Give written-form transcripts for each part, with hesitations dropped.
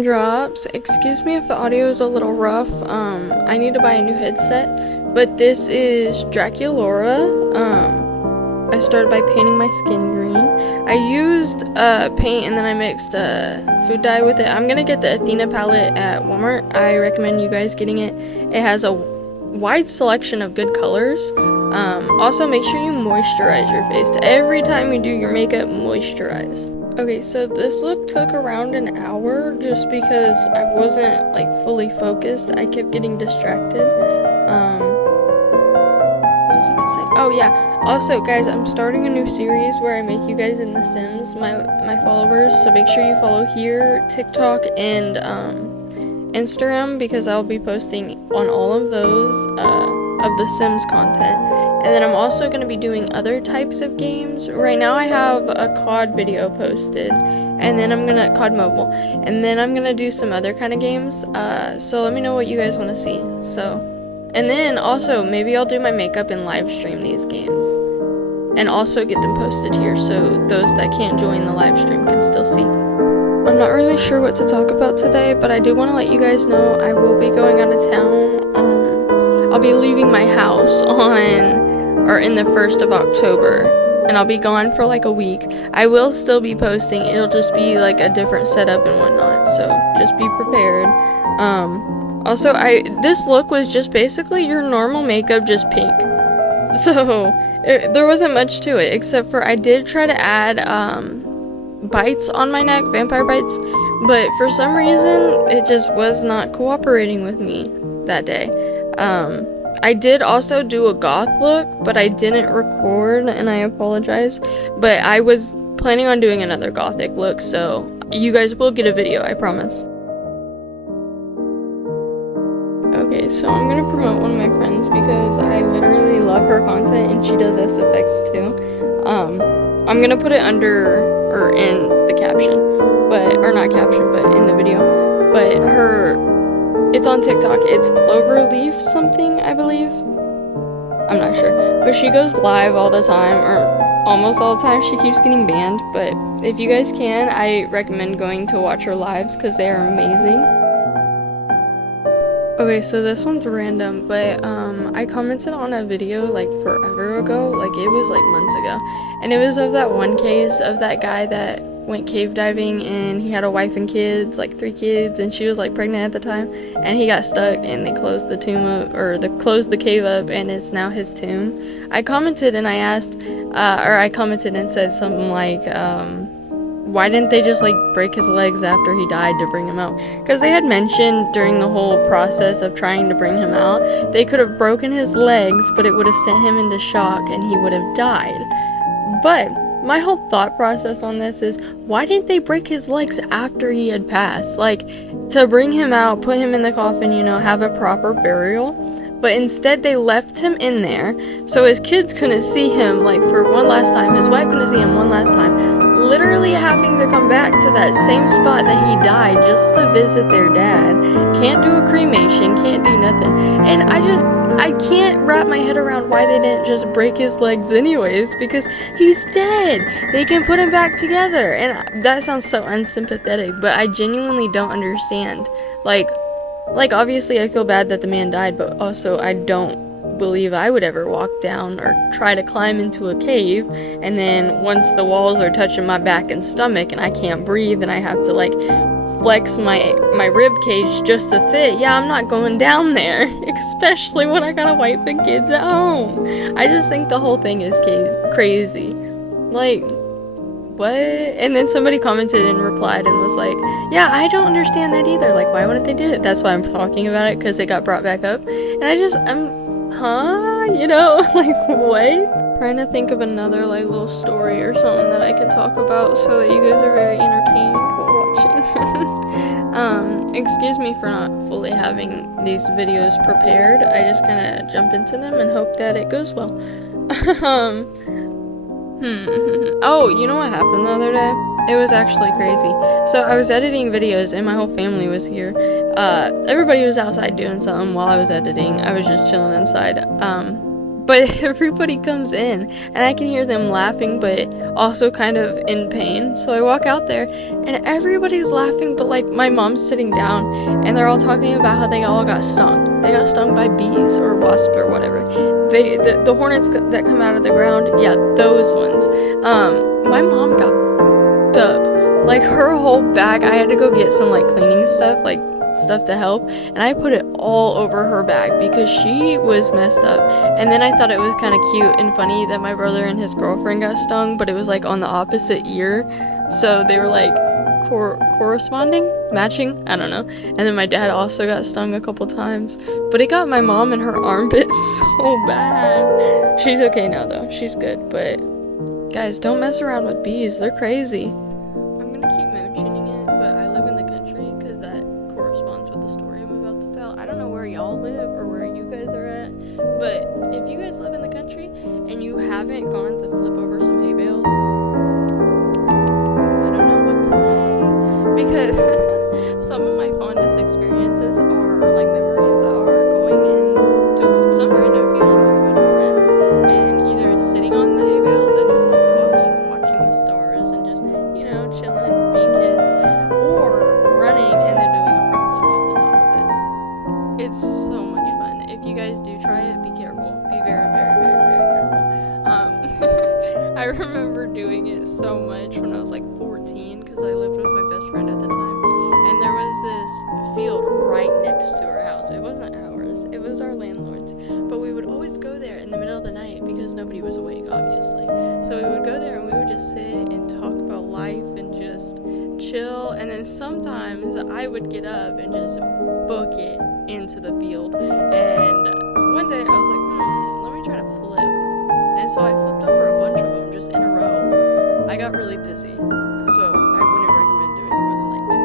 One drops. Excuse me if the audio is a little rough. I need to buy a new headset, but this is Draculaura. I started by painting my skin green. I used paint and then I mixed food dye with it. I'm gonna get the Athena palette at Walmart. I recommend you guys getting it. It has a wide selection of good colors. Also, make sure you moisturize your face. Every time you do your makeup, moisturize. Okay, so this look took around an hour just because I wasn't like fully focused. I kept getting distracted. What was I gonna say? Oh yeah. Also, guys, I'm starting a new series where I make you guys in The Sims my followers. So make sure you follow here, TikTok, and Instagram, because I'll be posting on all of those of The Sims content. And then I'm also going to be doing other types of games. Right now I have a COD video posted, and then I'm gonna COD mobile, and then I'm gonna do some other kind of games. So let me know what you guys want to see. And then also maybe I'll do my makeup and live stream these games, and also get them posted here so those that can't join the live stream can still see. I'm not really sure what to talk about today, but I do want to let you guys know I will be going out of town. I'll be leaving my house in the 1st of October, and I'll be gone for like a week. I will still be posting. It'll just be like a different setup and whatnot, so just be prepared. Also, this look was just basically your normal makeup, just pink. So there wasn't much to it, except for I did try to add bites on my neck, vampire bites, but for some reason it just was not cooperating with me that day. I did also do a goth look, but I didn't record, and I apologize, but I was planning on doing another gothic look, so you guys will get a video, I promise. Okay, so I'm gonna promote one of my friends because I literally love her content and she does SFX too. I'm gonna put it under or in the caption, or not caption, but in the video. But it's on TikTok. It's Cloverleaf something, I believe. I'm not sure, but she goes live all the time, or almost all the time. She keeps getting banned, but if you guys can, I recommend going to watch her lives because they are amazing. Okay, so this one's random, but I commented on a video like forever ago, like it was like months ago, and it was of that one case of that guy that went cave diving and he had a wife and kids, like 3 kids, and she was like pregnant at the time, and he got stuck and they closed the tomb up, or they closed the cave up, and it's now his tomb. I commented and I asked, I commented and said something like, why didn't they just like break his legs after he died to bring him out? Because they had mentioned during the whole process of trying to bring him out, they could have broken his legs, but it would have sent him into shock and he would have died. But my whole thought process on this is, why didn't they break his legs after he had passed? Like, to bring him out, put him in the coffin, have a proper burial. But instead they left him in there so his kids couldn't see him like for one last time, his wife couldn't see him one last time, literally having to come back to that same spot that he died just to visit their dad. Can't do a cremation, can't do nothing. And I can't wrap my head around why they didn't just break his legs anyways, because he's dead. They can put him back together. And that sounds so unsympathetic, but I genuinely don't understand. Like, obviously I feel bad that the man died, but also I don't believe I would ever walk down or try to climb into a cave, and then once the walls are touching my back and stomach and I can't breathe and I have to like flex my rib cage just to fit, yeah, I'm not going down there, especially when I got a wife and kids at home. I just think the whole thing is crazy. Like, what? And then somebody commented and replied and was like, yeah, I don't understand that either. Like, why wouldn't they do it? That's why I'm talking about it, because it got brought back up. And like, what? Trying to think of another, like, little story or something that I could talk about so that you guys are very entertained while watching. Excuse me for not fully having these videos prepared. I just kind of jump into them and hope that it goes well. Oh, you know what happened the other day? It was actually crazy. So I was editing videos and my whole family was here. Everybody was outside doing something while I was editing. I was just chilling inside. but everybody comes in and I can hear them laughing but also kind of in pain. So I walk out there and everybody's laughing, but like my mom's sitting down and they're all talking about how they all got stung. They got stung by bees or wasps or whatever. The hornets that come out of the ground, yeah, those ones. My mom got f***ed up. Like her whole bag, I had to go get some like cleaning stuff, like stuff to help, and I put it all over her bag because she was messed up. And then I thought it was kind of cute and funny that my brother and his girlfriend got stung, but it was like on the opposite ear, so they were like corresponding, matching, I don't know. And then my dad also got stung a couple times, but it got my mom in her armpit so bad. She's okay now though, she's good. But guys, don't mess around with bees, they're crazy. I'm gonna keep mentioning it, but I live in the country because that corresponds with the story I'm about to tell. I don't know where y'all live or where you guys are at, but if you guys live in the country and you haven't gone to flip over some hay bales, I don't know what to say, because some of my fondest experiences are like memories are going into some random field with a bunch of friends and either sitting on the hay bales and just like talking and watching the stars and just, you know, chilling, being kids, or running and then doing a front flip off the top of it. It's so much fun. If you guys do try it, be careful. Be very, very, very, very careful. I remember doing it so much when I was like 14 because I lived with my best friend at the time. And there was this field right next to our house. It wasn't ours, it was our landlord's. But we would always go there in the middle of the night because nobody was awake, obviously. So we would go there and we would just sit and talk about life and just chill. And then sometimes I would get up and just book it into the field. And one day I was like, let me try to flip. And so I flipped over a bunch of them just in a row. I got really dizzy, so I wouldn't recommend doing more than like 2.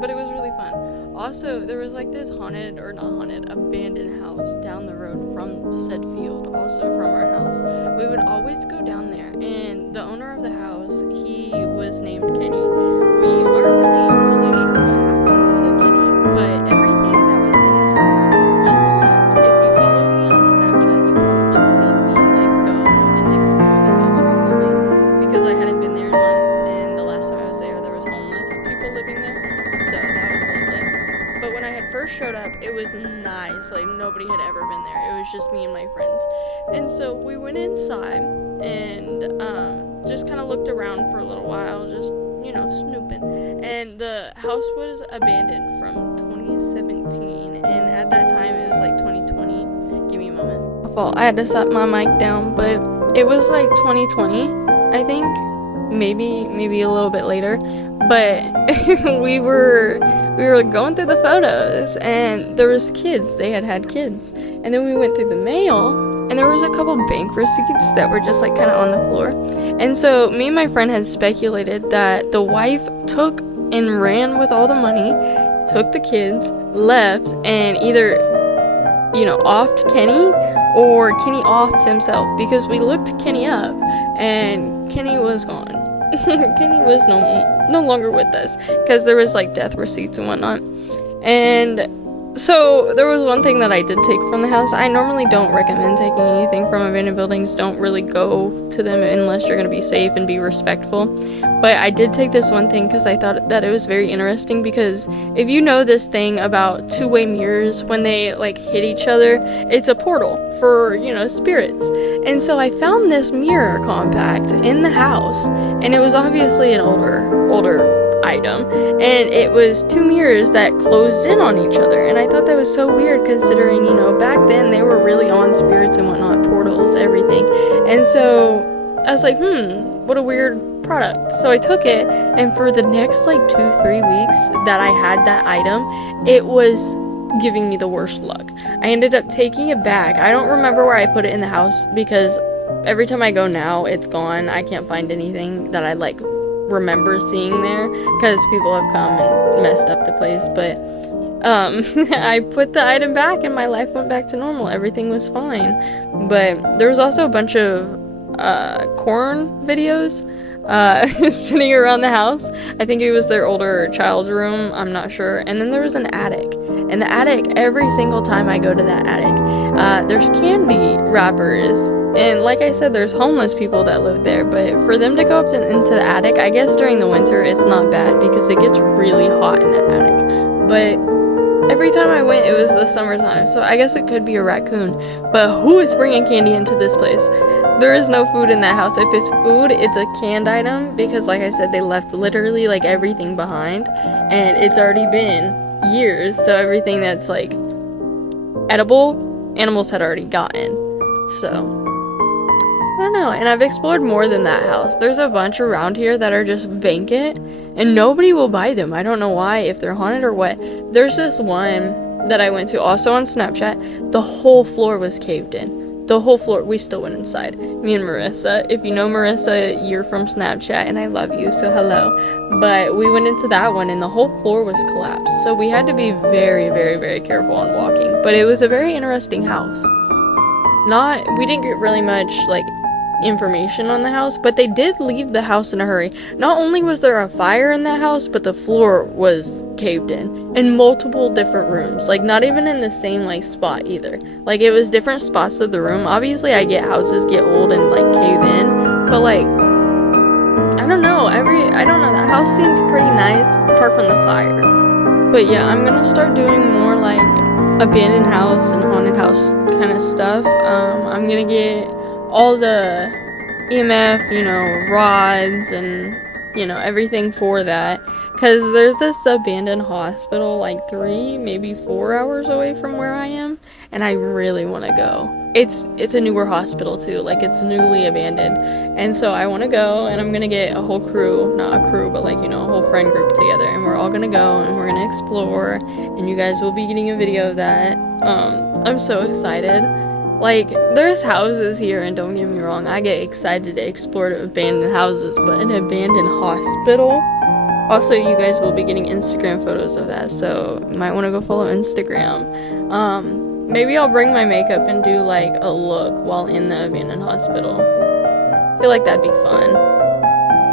But it was really fun. Also, there was like this haunted, or not haunted, abandoned house down the road from said field, also from our house. We would always go down there, and the owner of the house, he was named Kenny. We aren't really fully sure what happened to Kenny, but everything that was in the house was left. If you follow me on Snapchat, you probably seen me like go and explore the house recently because I hadn't been there in months, and the last time I was there was homeless people living there, so that was lovely. But when I had first showed up, it was nice, like nobody had ever been there. It was just me and my friends. And so we went inside and just kind of looked around for a little while, just, you know, snooping. And the house was abandoned from 2017, and at that time it was like 2020. Give me a moment. I had to set my mic down, but it was like 2020, I think. Maybe a little bit later. But we were going through the photos and there was kids. They had kids. And then we went through the mail and there was a couple bank receipts that were just like kind of on the floor. And so me and my friend had speculated that the wife took and ran with all the money, took the kids, left, and either, you know, offed Kenny or Kenny offed himself, because we looked Kenny up and Kenny was gone. Kenny was no longer with us because there was like death receipts and whatnot. And so there was one thing that I did take from the house. I normally don't recommend taking anything from abandoned buildings. Don't really go to them unless you're going to be safe and be respectful. But I did take this one thing because I thought that it was very interesting, because if you know this thing about two-way mirrors, when they like hit each other, it's a portal for, you know, spirits. And so I found this mirror compact in the house, and it was obviously an older item, and it was two mirrors that closed in on each other. And I thought that was so weird, considering, you know, back then they were really on spirits and whatnot, portals, everything. And so I was like, what a weird product. So I took it, and for the next like 2-3 weeks that I had that item, it was giving me the worst luck. I ended up taking it back. I don't remember where I put it in the house, because every time I go now, it's gone. I can't find anything that I like remember seeing there, because people have come and messed up the place. But I put the item back and my life went back to normal. Everything was fine. But there was also a bunch of corn videos sitting around the house. I think it was their older child's room, I'm not sure. And then there was an attic. In the attic, every single time I go to that attic, there's candy wrappers. And like I said, there's homeless people that live there. But for them to go up into the attic, I guess during the winter it's not bad because it gets really hot in the attic. But every time I went, it was the summertime, so I guess it could be a raccoon. But who is bringing candy into this place? There is no food in that house. If it's food, it's a canned item because, like I said, they left literally like everything behind, and it's already been years, so everything that's like edible, animals had already gotten. So I don't know. And I've explored more than that house. There's a bunch around here that are just vacant and nobody will buy them. I don't know why, if they're haunted or what. There's this one that I went to also on Snapchat. The whole floor was caved in. The whole floor. We still went inside. Me and Marissa. If you know Marissa, you're from Snapchat and I love you, so hello. But we went into that one and the whole floor was collapsed. So we had to be very, very, very careful on walking. But it was a very interesting house. We didn't get really much like information on the house, but they did leave the house in a hurry. Not only was there a fire in that house, but the floor was caved in multiple different rooms, like not even in the same like spot either. Like it was different spots of the room. Obviously I get houses get old and like cave in, but like I don't know, that house seemed pretty nice apart from the fire. But yeah, I'm gonna start doing more like abandoned house and haunted house kind of stuff. I'm gonna get all the EMF, rods and, everything for that. Because there's this abandoned hospital like 3, maybe 4 hours away from where I am. And I really want to go. It's a newer hospital too. Like it's newly abandoned. And so I want to go and I'm going to get a whole crew, not a crew, but like, a whole friend group together. And we're all going to go and we're going to explore. And you guys will be getting a video of that. I'm so excited. Like, there's houses here, and don't get me wrong, I get excited to explore abandoned houses, but an abandoned hospital? Also, you guys will be getting Instagram photos of that, so you might want to go follow Instagram. Maybe I'll bring my makeup and do, like, a look while in the abandoned hospital. I feel like that'd be fun.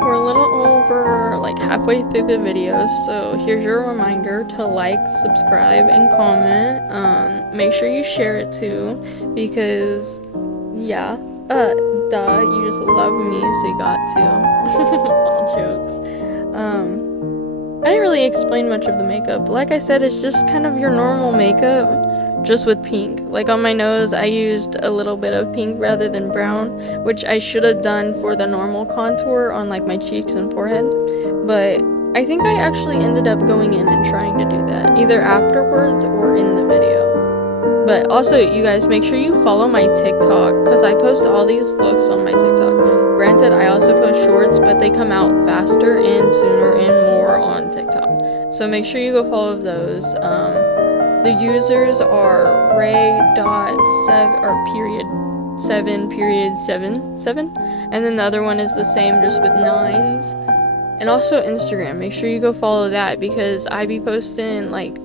We're a little over, like, halfway through the video, so here's your reminder to like, subscribe, and comment. Make sure you share it too, because, yeah, you just love me, so you got to. All jokes. I didn't really explain much of the makeup. Like I said, it's just kind of your normal makeup, just with pink. Like on my nose, I used a little bit of pink rather than brown, which I should have done for the normal contour on like my cheeks and forehead. But I think I actually ended up going in and trying to do that, either afterwards or in the video. But also, you guys, make sure you follow my TikTok, because I post all these looks on my TikTok. Granted, I also post shorts, but they come out faster and sooner and more on TikTok. So make sure you go follow those. The users are ray.7, and then the other one is the same, just with 9s. And also Instagram, make sure you go follow that, because I be posting, like,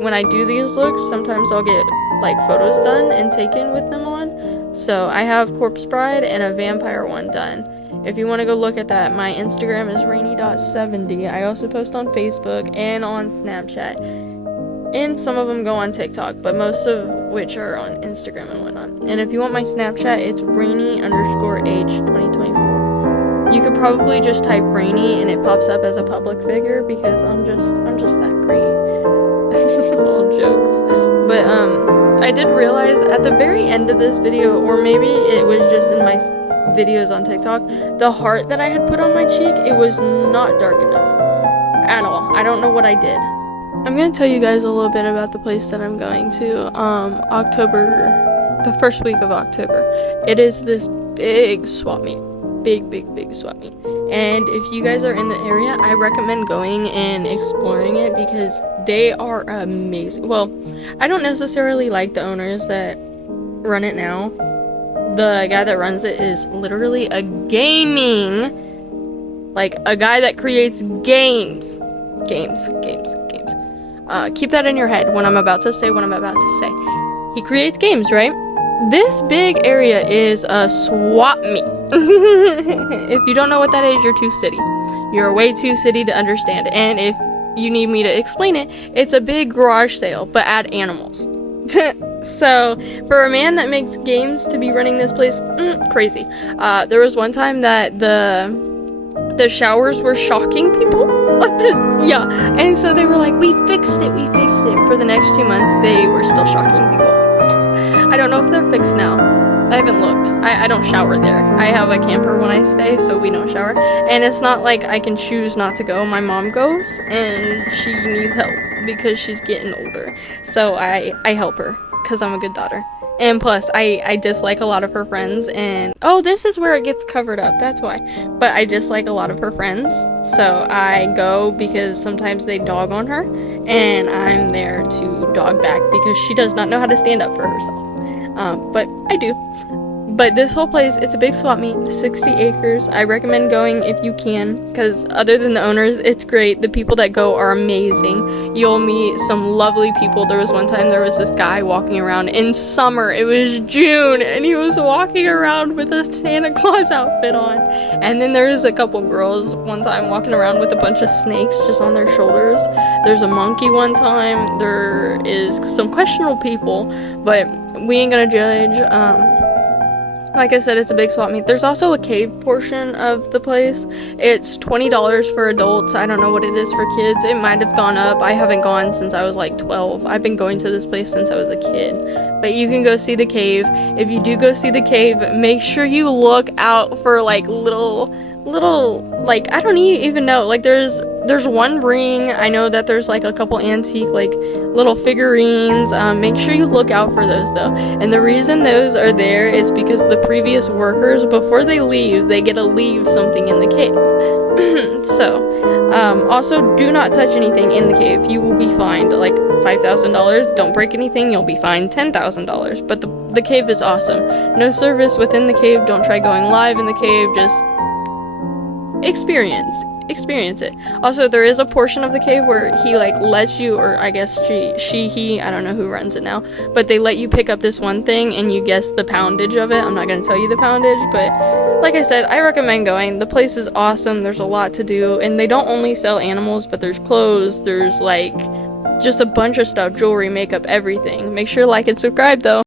when I do these looks, sometimes I'll get, like, photos done and taken with them on. So I have Corpse Bride and a vampire one done. If you want to go look at that, my Instagram is rainy.70. I also post on Facebook and on Snapchat. And some of them go on TikTok, but most of which are on Instagram and whatnot. And if you want my Snapchat, it's rainy_h2024. You could probably just type Rainy and it pops up as a public figure, because I'm just that great. All jokes. But I did realize at the very end of this video, or maybe it was just in my videos on TikTok, the heart that I had put on my cheek, it was not dark enough at all. I don't know what I did. I'm gonna tell you guys a little bit about the place that I'm going to. The first week of October. It is this big swap meet. Big swap meet. And if you guys are in the area, I recommend going and exploring it, because they are amazing. Well, I don't necessarily like the owners that run it now. The guy that runs it is literally a guy that creates games. Keep that in your head when I'm about to say what I'm about to say. He creates games, right? This big area is a swap meet. If you don't know what that is, you're too city. You're way too city to understand. And if you need me to explain it, it's a big garage sale, but add animals. So, for a man that makes games to be running this place, crazy. There was one time that the showers were shocking people. Yeah, and so they were like, we fixed it. For the next 2 months, they were still shocking people. I don't know if they're fixed now. I haven't looked. I don't shower there. I have a camper when I stay, so we don't shower. And it's not like I can choose not to go. My mom goes, and she needs help because she's getting older. So I help her because I'm a good daughter. And plus, I dislike a lot of her friends, and oh, this is where it gets covered up, that's why. But I dislike a lot of her friends, so I go because sometimes they dog on her, and I'm there to dog back because she does not know how to stand up for herself. But I do. But this whole place, it's a big swap meet, 60 acres. I recommend going if you can, because other than the owners, it's great. The people that go are amazing. You'll meet some lovely people. There was one time there was this guy walking around in summer. It was June, and he was walking around with a Santa Claus outfit on. And then there's a couple girls one time walking around with a bunch of snakes just on their shoulders. There's a monkey one time. There is some questionable people, but we ain't gonna judge. Like I said, it's a big swap meet. There's also a cave portion of the place. It's $20 for adults. I don't know what it is for kids. It might have gone up. I haven't gone since I was like 12. I've been going to this place since I was a kid. But you can go see the cave. If you do go see the cave, make sure you look out for like little like, I don't even know, like there's one ring. I know that there's like a couple antique like little figurines. Make sure you look out for those though, and the reason those are there is because the previous workers, before they leave, they get to leave something in the cave. So also do not touch anything in the cave. You will be fined like $5,000. Don't break anything, you'll be fined $10,000. But the cave is awesome. No service within the cave. Don't try going live in the cave. Just experience it. Also, there is a portion of the cave where he like lets you, or I guess he, I don't know who runs it now, but they let you pick up this one thing and you guess the poundage of it. I'm not going to tell you the poundage, but like I said, I recommend going. The place is awesome. There's a lot to do, and they don't only sell animals, but there's clothes, there's like just a bunch of stuff, jewelry, makeup, everything. Make sure to like and subscribe though.